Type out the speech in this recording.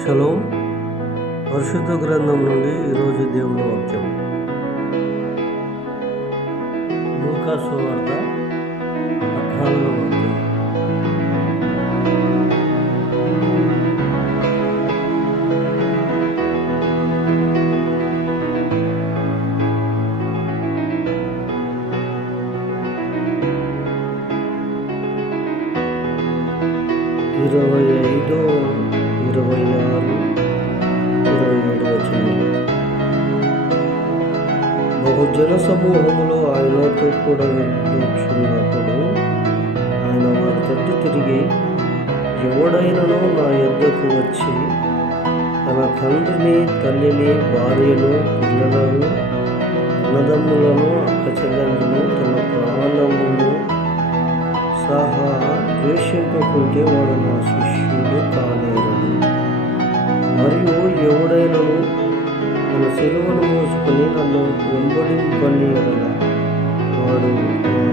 Shalom. పరిశుద్ధ గ్రంథం నుండి ఈరోజు దేవుని వాక్యం. లూకా సువార్త 14వ అధ్యాయం. ఇరవై 26, 27 వచనాలు. బహుజన సమూహములో ఆయనతో కూడా వెళ్ళుచున్నప్పుడు ఆయన వారి తట్టు తిరిగి, ఎవడైనను నా యొద్దకు వచ్చి తన తండ్రిని, తల్లిని, భార్యను, పిల్లలను, అన్నదమ్ములను, అక్క చెల్లెలను, తన ప్రాణమును సహా ద్వేషింపకుంటే వాడు నా శిష్యుడు కాలేరని. మరియు ఎవడైనను తన సిలువను మోసుకొని నన్ను వెంబడింపని ఎడల వాడు నా